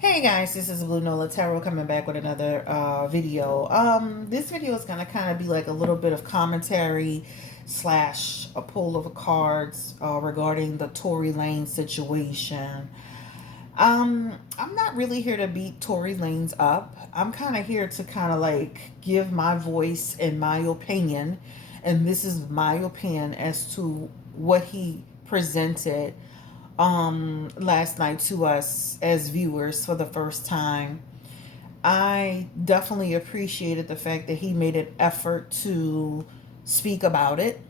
Hey guys, this is Blue Nola Tarot coming back with another video. This video is going to kind of be like a little bit of commentary slash a pull of cards regarding the Tory Lanez situation. I'm not really here to beat Tory Lanez up. I'm kind of here to kind of like give my voice and my opinion, and this is my opinion as to what he presented last night to us as viewers for the first time. I definitely appreciated the fact that he made an effort to speak about it,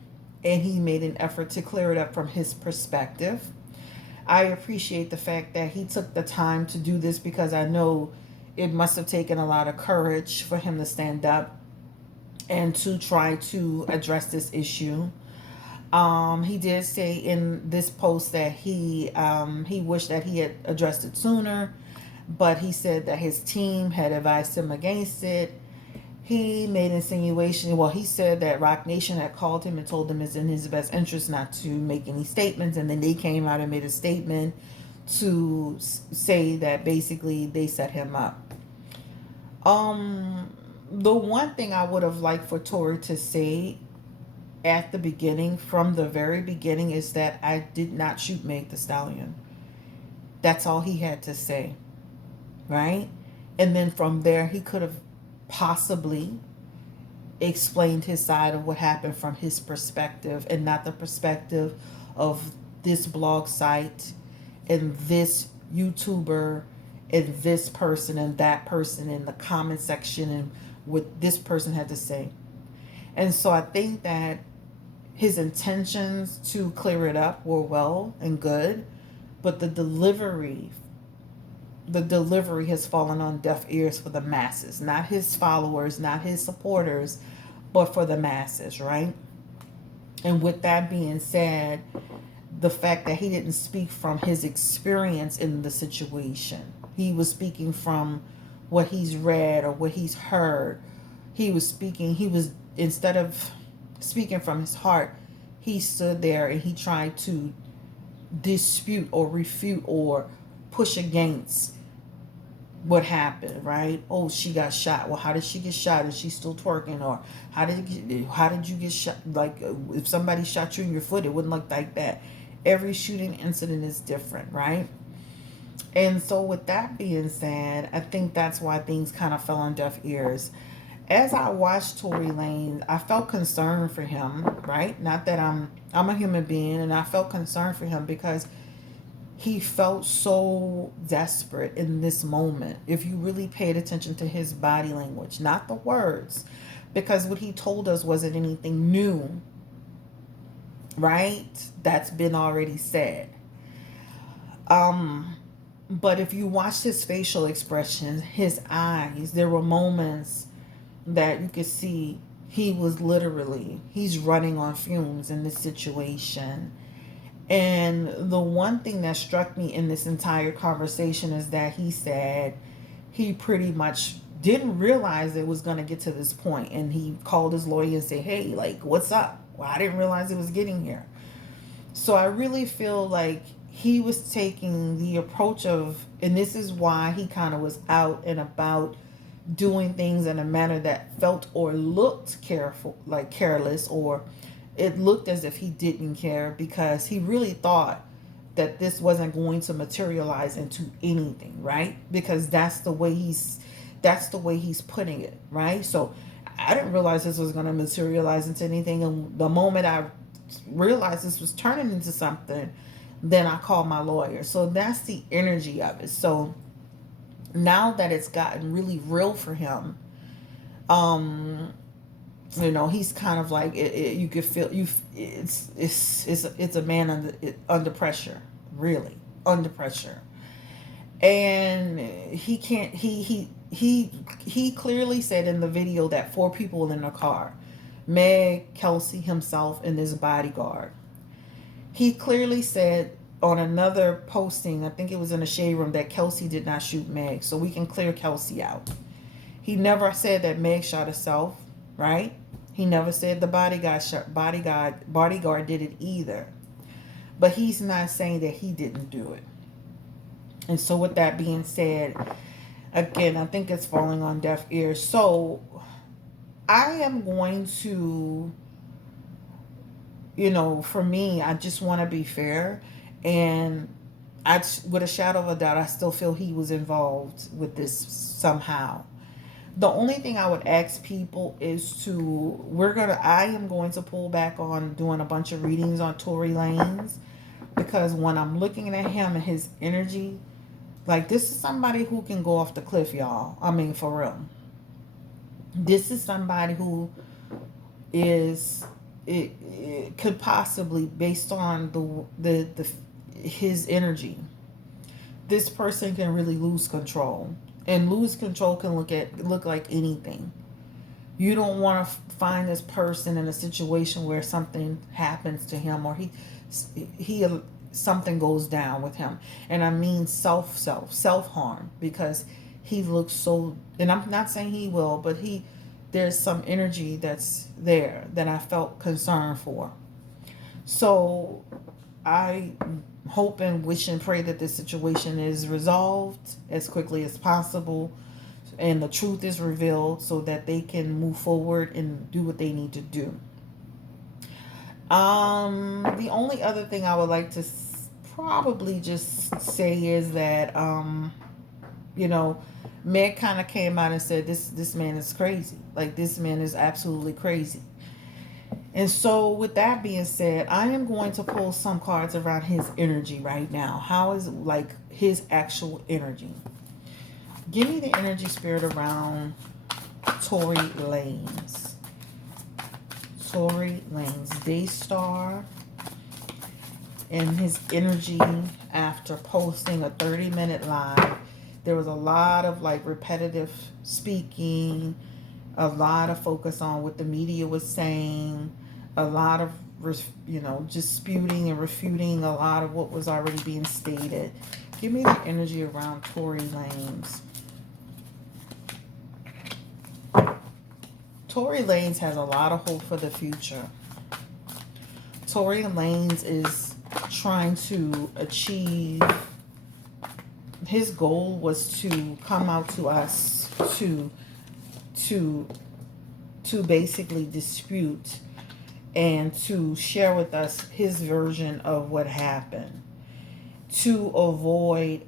and he made an effort to clear it up from his perspective. I appreciate the fact that he took the time to do this, because I know it must have taken a lot of courage for him to stand up and to try to address this issue. He did say in this post that he wished that he had addressed it sooner, but he said that his team had advised him against it. He made insinuation. Well, he said that Rock Nation had called him and told him it's in his best interest not to make any statements, and then they came out and made a statement to say that basically they set him up. The one thing I would have liked for Tory to say at the beginning, from the very beginning, is that I did not shoot Meg the Stallion. That's all he had to say, right? And then from there, he could have possibly explained his side of what happened from his perspective, and not the perspective of this blog site and this YouTuber and this person and that person in the comment section and what this person had to say. And so I think that his intentions to clear it up were well and good, but the delivery has fallen on deaf ears for the masses, not his followers, not his supporters, but for the masses, right? And with that being said, the fact that he didn't speak from his experience in the situation, he was speaking from what he's read or what he's heard. Instead of speaking from his heart, he stood there and he tried to dispute or refute or push against what happened, right? Oh, she got shot. Well, how did she get shot? Is she still twerking? Or how did you get shot? Like, if somebody shot you in your foot, it wouldn't look like that. Every shooting incident is different, right? And so with that being said, I think that's why things kind of fell on deaf ears. As I watched Tory Lanez, I felt concerned for him, right? Not that I'm a human being, and I felt concerned for him because he felt so desperate in this moment. If you really paid attention to his body language, not the words, because what he told us wasn't anything new, right? That's been already said. But if you watched his facial expressions, his eyes, there were moments that you could see he's running on fumes in this situation. And the one thing that struck me in this entire conversation is that he said he pretty much didn't realize it was going to get to this point. And he called his lawyer and said, hey, like, what's up? Well, I didn't realize it was getting here. So I really feel like he was taking the approach of, and this is why he kind of was out and about doing things in a manner that felt or looked careful, like careless, or it looked as if he didn't care, because he really thought that this wasn't going to materialize into anything, right? Because that's the way he's putting it, right? So I didn't realize this was going to materialize into anything, and the moment I realized this was turning into something, then I called my lawyer. So that's the energy of it. So now that it's gotten really real for him, um he's kind of like you could feel it's a man under pressure, really under pressure. And he can't he clearly said in the video that 4 people in the car: Meg, Kelsey, himself, and his bodyguard. He clearly said on another posting, I think it was in the shade room, that Kelsey did not shoot Meg, so we can clear Kelsey out. He never said that Meg shot herself, right? He never said the bodyguard did it either. But he's not saying that he didn't do it. And so with that being said, again, I think it's falling on deaf ears. So I am going to, for me, I just want to be fair. And with a shadow of a doubt, I still feel he was involved with this somehow. The only thing I would ask people is I am going to pull back on doing a bunch of readings on Tory Lanez, because when I'm looking at him and his energy, like, this is somebody who can go off the cliff, y'all. I mean, for real. This is somebody who it could possibly, based on his energy, this person can really lose control. And lose control can look like anything. You don't want to find this person in a situation where something happens to him, or he something goes down with him. And I mean self harm, because he looks so, and I'm not saying he will, but there's some energy that's there that I felt concern for. So I hope and wish and pray that this situation is resolved as quickly as possible and the truth is revealed, so that they can move forward and do what they need to do. The only other thing I would like to probably just say is that, Meg kind of came out and said, this man is crazy. Like, this man is absolutely crazy. And so with that being said, I am going to pull some cards around his energy right now. How is, like, his actual energy? Give me the energy spirit around Tory Lanez. Tory Lanez, Daystar, and his energy after posting a 30-minute live. There was a lot of, like, repetitive speaking, a lot of focus on what the media was saying, a lot of, disputing and refuting a lot of what was already being stated. Give me the energy around Tory Lanez. Tory Lanez has a lot of hope for the future. Tory Lanez is trying to achieve, his goal was to come out to us to basically dispute and to share with us his version of what happened, to avoid,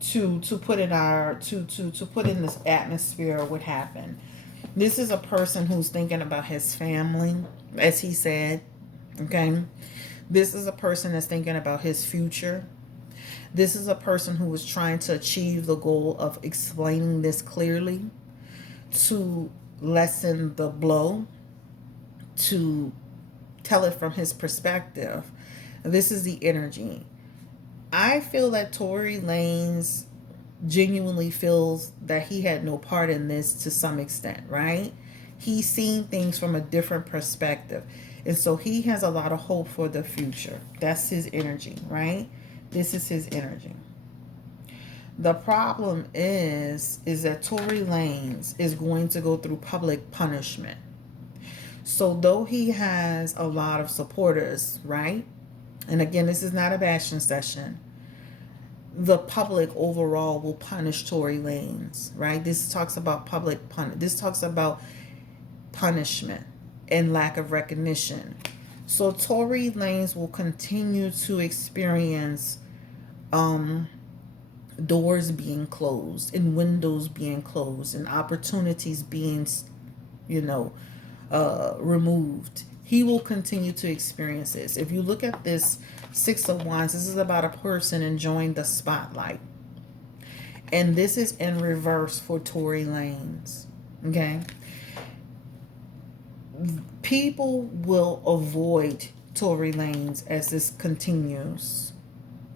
to put in this atmosphere of what happened. This is a person who's thinking about his family, as he said. Okay, this is a person that's thinking about his future. This is a person who was trying to achieve the goal of explaining this clearly, to lessen the blow, to tell it from his perspective. This is the energy. I feel that Tory Lanez genuinely feels that he had no part in this to some extent, right? He's seen things from a different perspective. And so he has a lot of hope for the future. That's his energy, right? This is his energy. The problem is that Tory Lanez is going to go through public punishment. So though he has a lot of supporters, right? And again, this is not a bashing session. The public overall will punish Tory Lanez, right? This talks about this talks about punishment and lack of recognition. So Tory Lanez will continue to experience doors being closed and windows being closed and opportunities being, removed. He will continue to experience this. If you look at this Six of Wands, this is about a person enjoying the spotlight. And this is in reverse for Tory Lanez. Okay? People will avoid Tory Lanez as this continues.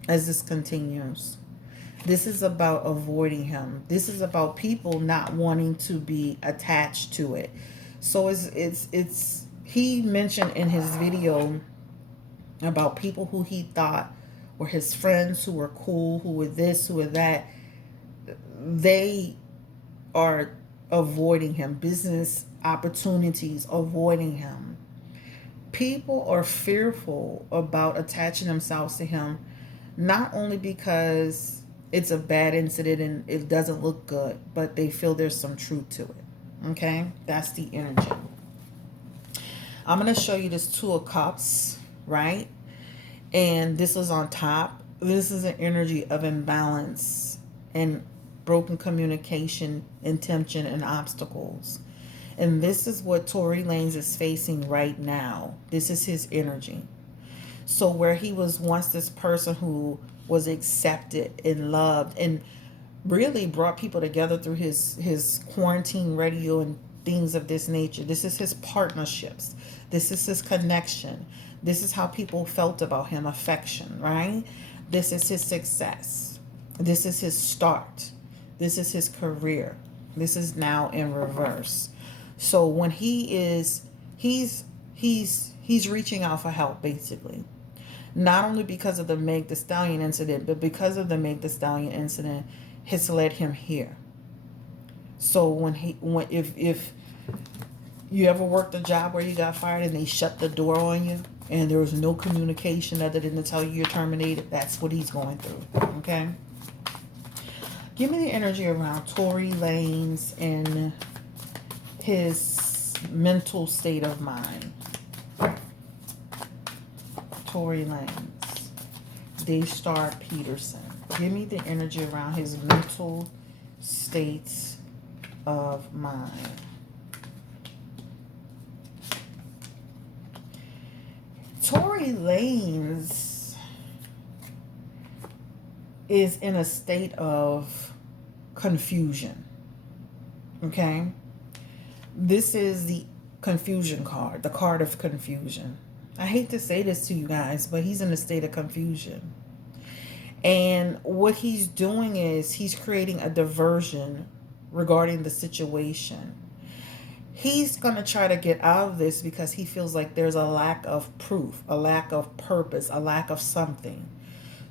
This is about avoiding him. This is about people not wanting to be attached to it. So it's he mentioned in his video about people who he thought were his friends, who were cool, who were this, who were that. They are avoiding him. Business opportunities avoiding him. People are fearful about attaching themselves to him, not only because it's a bad incident and it doesn't look good, but they feel there's some truth to it. Okay, that's the energy. I'm going to show you this Two of Cups, right? And this was on top. This is an energy of imbalance and broken communication, intention, and obstacles. And this is what Tory Lanez is facing right now. This is his energy. So where he was once this person who was accepted and loved and really brought people together through his quarantine radio and things of this nature. This is his partnerships. This is his connection. This is how people felt about him, affection, right? This is his success. This is his start. This is his career. This is now in reverse. So when he's reaching out for help, basically. Not only because of the Meg Thee Stallion incident, but because of the Meg Thee Stallion incident has led him here. So if you ever worked a job where you got fired and they shut the door on you and there was no communication other than to tell you you're terminated, that's what he's going through. Okay? Give me the energy around Tory Lanez and his mental state of mind. Tory Lanez, Daystar Peterson. Give me the energy around his mental states of mind. Tory Lanez is in a state of confusion. Okay? This is the confusion card, the card of confusion. I hate to say this to you guys, but he's in a state of confusion. And what he's doing is he's creating a diversion regarding the situation. He's going to try to get out of this because he feels like there's a lack of proof, a lack of purpose, a lack of something.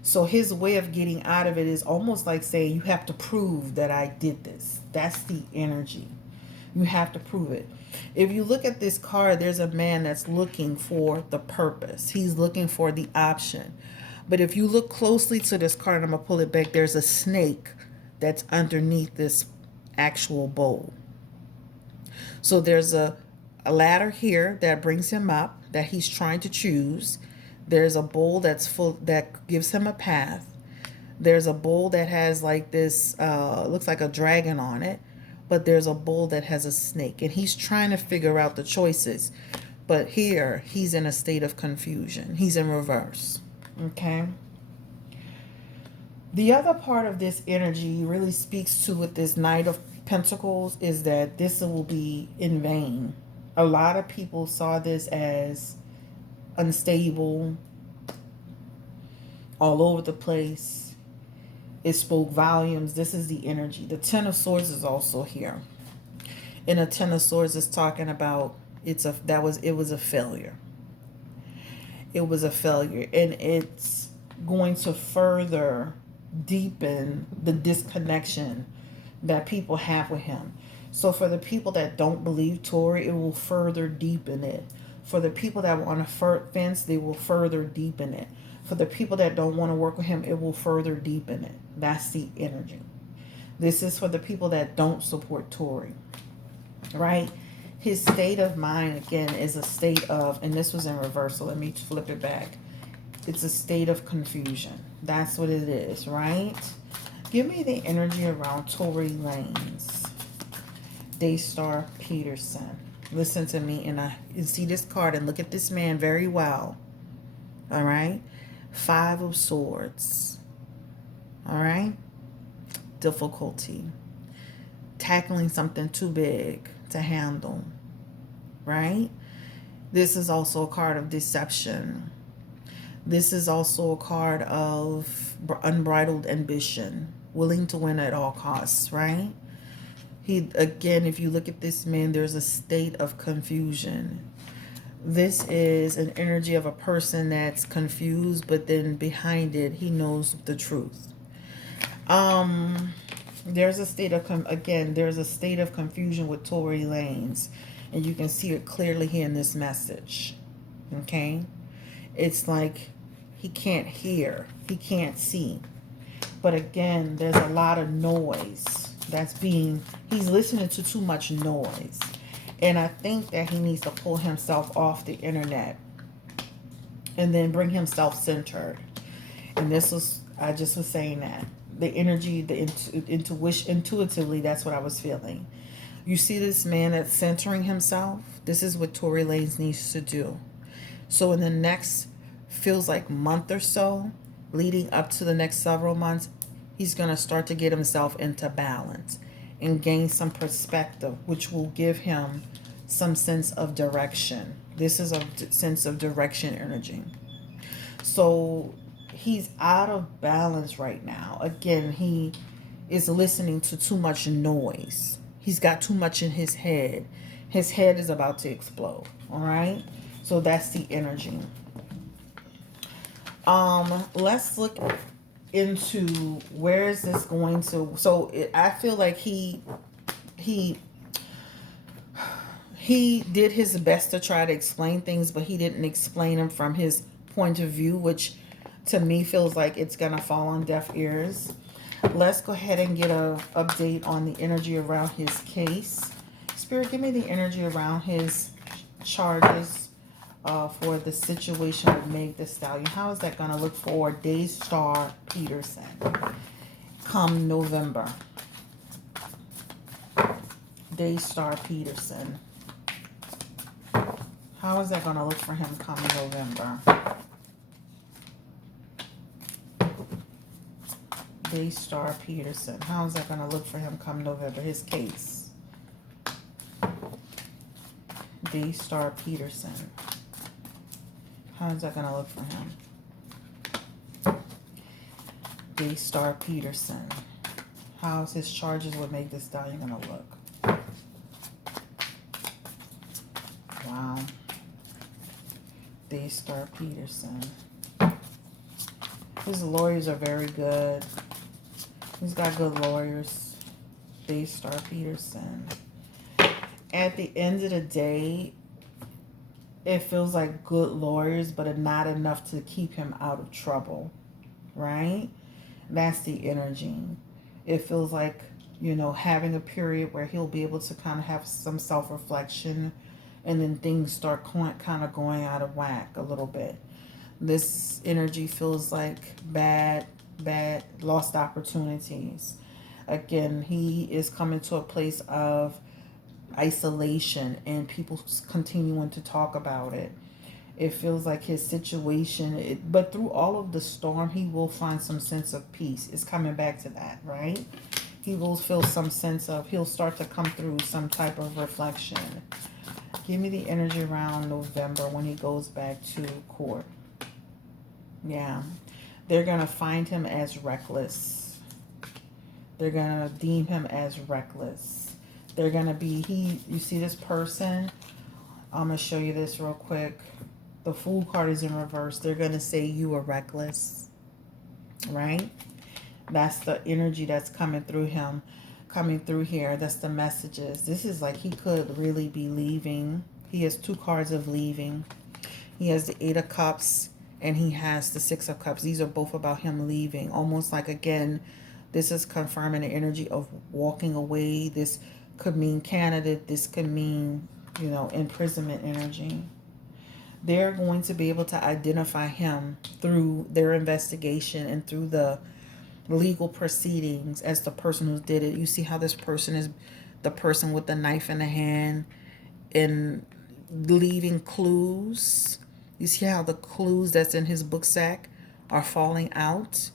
So his way of getting out of it is almost like saying, you have to prove that I did this. That's the energy. You have to prove it. If you look at this card, there's a man that's looking for the purpose. He's looking for the option. But if you look closely to this card, I'm going to pull it back, there's a snake that's underneath this actual bowl. So there's a ladder here that brings him up that he's trying to choose. There's a bowl that's full that gives him a path. There's a bowl that has like this, looks like a dragon on it. But there's a bowl that has a snake. And he's trying to figure out the choices. But here, he's in a state of confusion. He's in reverse. Okay? The other part of this energy really speaks to with this Knight of Pentacles is that this will be in vain. A lot of people saw this as unstable, all over the place. It spoke volumes. This is the energy. The Ten of Swords is also here. And the Ten of Swords is talking about it was a failure. It was a failure. And it's going to further deepen the disconnection that people have with him. So for the people that don't believe Tory, it will further deepen it. For the people that were on a fence, they will further deepen it. For the people that don't want to work with him, it will further deepen it. That's the energy. This is for the people that don't support Tory. Right? His state of mind, again, is a state of, and this was in reverse, so let me flip it back. It's a state of confusion. That's what it is, right? Give me the energy around Tory Lanez. Daystar Peterson. Listen to me and see this card and look at this man very well. All right? Five of Swords. All right? Difficulty. Tackling something too big to handle. Right? This is also a card of deception. This is also a card of unbridled ambition. Willing to win at all costs. Right? Again, if you look at this man, there's a state of confusion. This is an energy of a person that's confused, but then behind it, he knows the truth. There's a state of, there's a state of confusion with Tory Lanez. And you can see it clearly here in this message. Okay? It's like he can't hear. He can't see. But again, there's a lot of noise he's listening to too much noise. And I think that he needs to pull himself off the internet and then bring himself centered. And I just was saying that. The energy, intuitively, that's what I was feeling. You see this man that's centering himself? This is what Tory Lanez needs to do. So in the next, feels like month or so, leading up to the next several months, he's going to start to get himself into balance and gain some perspective, which will give him some sense of direction. This is a sense of direction energy. So he's out of balance right now. Again, he is listening to too much noise. He's got too much in his head. His head is about to explode. All right. So that's the energy. Let's look into where is this going to. So I feel like he did his best to try to explain things, but he didn't explain them from his point of view, which to me feels like it's gonna fall on deaf ears. Let's go ahead and get a update on the energy around his case. Spirit, give me the energy around his charges for the situation with Meg Thee Stallion. How is that gonna look for Daystar Peterson come November? Daystar Peterson. How is that gonna look for him come November? Daystar Peterson. How is that going to look for him come November? His case. Daystar Peterson. How is that going to look for him? Daystar Peterson. How is his charges with Meg Thee Stallion going to look? Wow. Daystar Peterson. His lawyers are very good. He's got good lawyers. Daystar Peterson. At the end of the day, it feels like good lawyers, but not enough to keep him out of trouble. Right? That's the energy. It feels like, you know, having a period where he'll be able to kind of have some self-reflection, and then things start kind of going out of whack a little bit. This energy feels like bad lost opportunities. Again, he is coming to a place of isolation and people continuing to talk about it. It feels like his situation, but through all of the storm, he will find some sense of peace. It's coming back to that, right? He will feel some sense of, he'll start to come through some type of reflection. Give me the energy around November when he goes back to court. Yeah. They're going to find him as reckless. They're going to deem him as reckless. They're going to be, you see this person? I'm going to show you this real quick. The Fool card is in reverse. They're going to say you are reckless. Right? That's the energy that's coming through him. Coming through here. That's the messages. This is like he could really be leaving. He has 2 cards of leaving. He has the 8 of Cups. And he has the 6 of Cups. These are both about him leaving. Almost like, again, this is confirming the energy of walking away. This could mean Canada. This could mean, you know, imprisonment energy. They're going to be able to identify him through their investigation and through the legal proceedings as the person who did it. You see how this person is the person with the knife in the hand and leaving clues. You see how the clues that's in his book sack are falling out?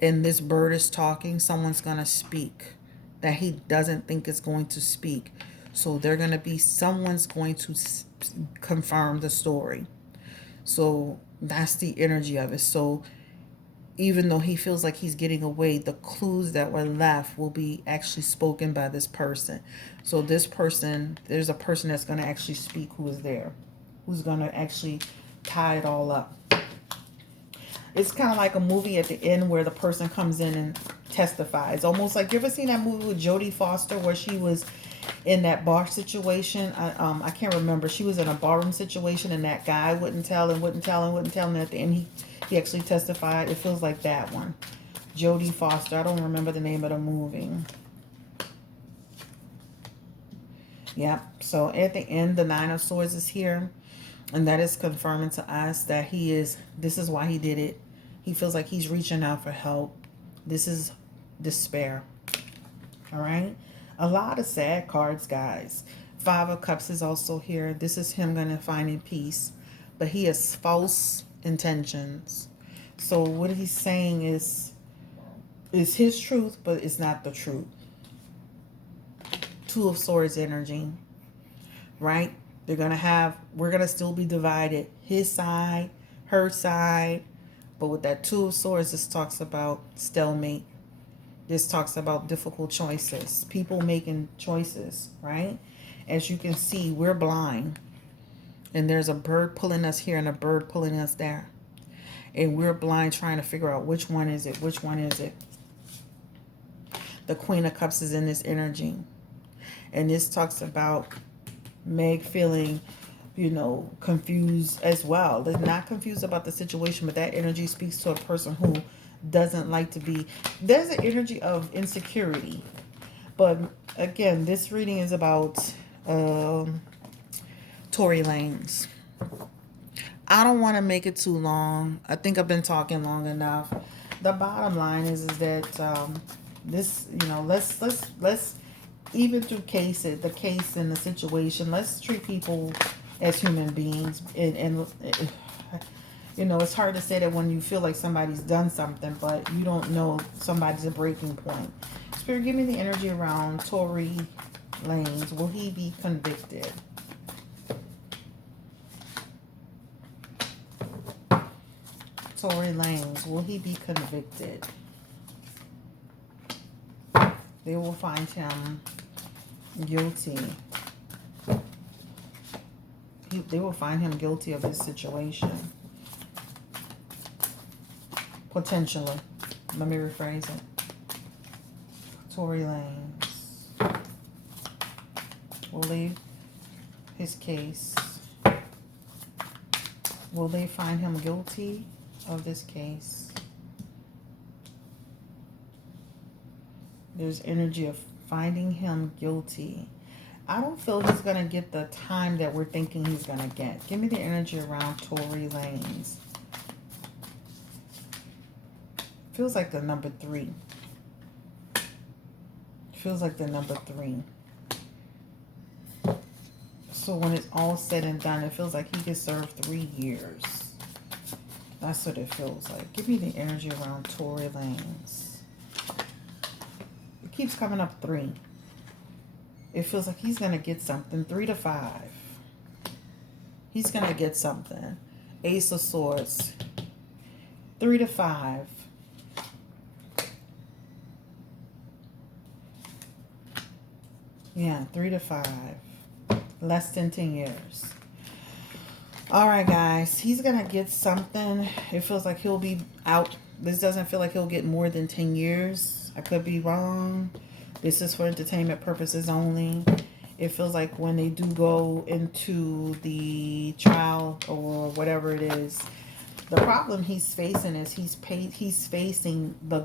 And this bird is talking. Someone's going to speak that he doesn't think is going to speak. So they're going to be, someone's going to confirm the story. So that's the energy of it. So even though he feels like he's getting away, the clues that were left will be actually spoken by this person. So this person, there's a person that's going to actually speak who is there, who's going to actually tie it all up. It's kind of like a movie at the end where the person comes in and testifies. Almost like, you ever seen that movie with Jodie Foster where she was in that bar situation? I can't remember. She was in a barroom situation and that guy wouldn't tell and wouldn't tell and wouldn't tell. And at the end, he actually testified. It feels like that one. Jodie Foster. I don't remember the name of the movie. Yep. So at the end, the Nine of Swords is here. And that is confirming to us that this is why he did it. He feels like he's reaching out for help. This is despair. All right. A lot of sad cards, guys. Five of Cups is also here. This is him going to find peace. But he has false intentions. So what he's saying is his truth, but it's not the truth. Two of Swords energy. Right? We're going to still be divided. His side, her side. But with that Two of Swords, this talks about stalemate. This talks about difficult choices. People making choices, right? As you can see, we're blind. And there's a bird pulling us here and a bird pulling us there. And we're blind trying to figure out which one is it? Which one is it? The Queen of Cups is in this energy. And this talks about Meg feeling, confused as well. They're not confused about the situation, but that energy speaks to a person who doesn't like to be. There's an energy of insecurity. But again, this reading is about Tory Lanez. I don't want to make it too long. I think I've been talking long enough. The bottom line is that this, let's even through the case and the situation, let's treat people as human beings. And it's hard to say that when you feel like somebody's done something, but you don't know somebody's a breaking point. Spirit, give me the energy around Tory Lanez. Will he be convicted? Tory Lanez, will he be convicted? They will find him guilty. They will find him guilty of his situation. Potentially. Let me rephrase it. Tory Lanez. Will they, his case, will they find him guilty of this case? There's energy of finding him guilty. I don't feel he's going to get the time that we're thinking he's going to get. Give me the energy around Tory Lanez. Feels like the number 3. Feels like the number 3. So when it's all said and done, it feels like he could serve 3 years. That's what it feels like. Give me the energy around Tory Lanez. It keeps coming up 3. It feels like he's going to get something. 3 to 5. He's going to get something. Ace of Swords. 3 to 5. Yeah, 3 to 5. Less than 10 years. All right, guys. He's going to get something. It feels like he'll be out. This doesn't feel like he'll get more than 10 years. I could be wrong. This is for entertainment purposes only. It feels like when they do go into the trial or whatever it is, the problem he's facing is he's facing the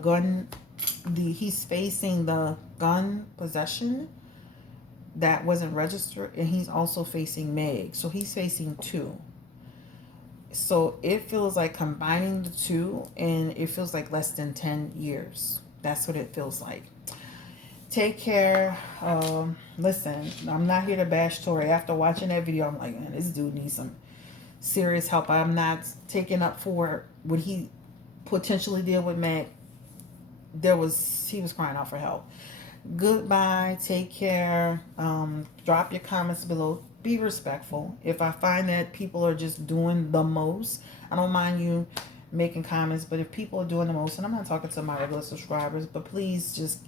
gun possession that wasn't registered, and he's also facing Meg. So he's facing 2. So it feels like combining the 2, and it feels like less than 10 years. That's what it feels like. Take care. Listen, I'm not here to bash Tory. After watching that video, I'm like, man, this dude needs some serious help. I'm not taking up for what he potentially did with Meg. He was crying out for help. Goodbye. Take care. Drop your comments below. Be respectful. If I find that people are just doing the most, I don't mind you making comments. But if people are doing the most, and I'm not talking to my regular subscribers, but please just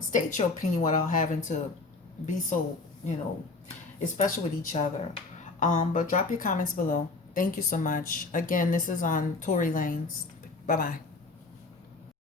state your opinion without having to be so, especially with each other. But drop your comments below. Thank you so much. Again, this is on Tory Lanez. Bye-bye.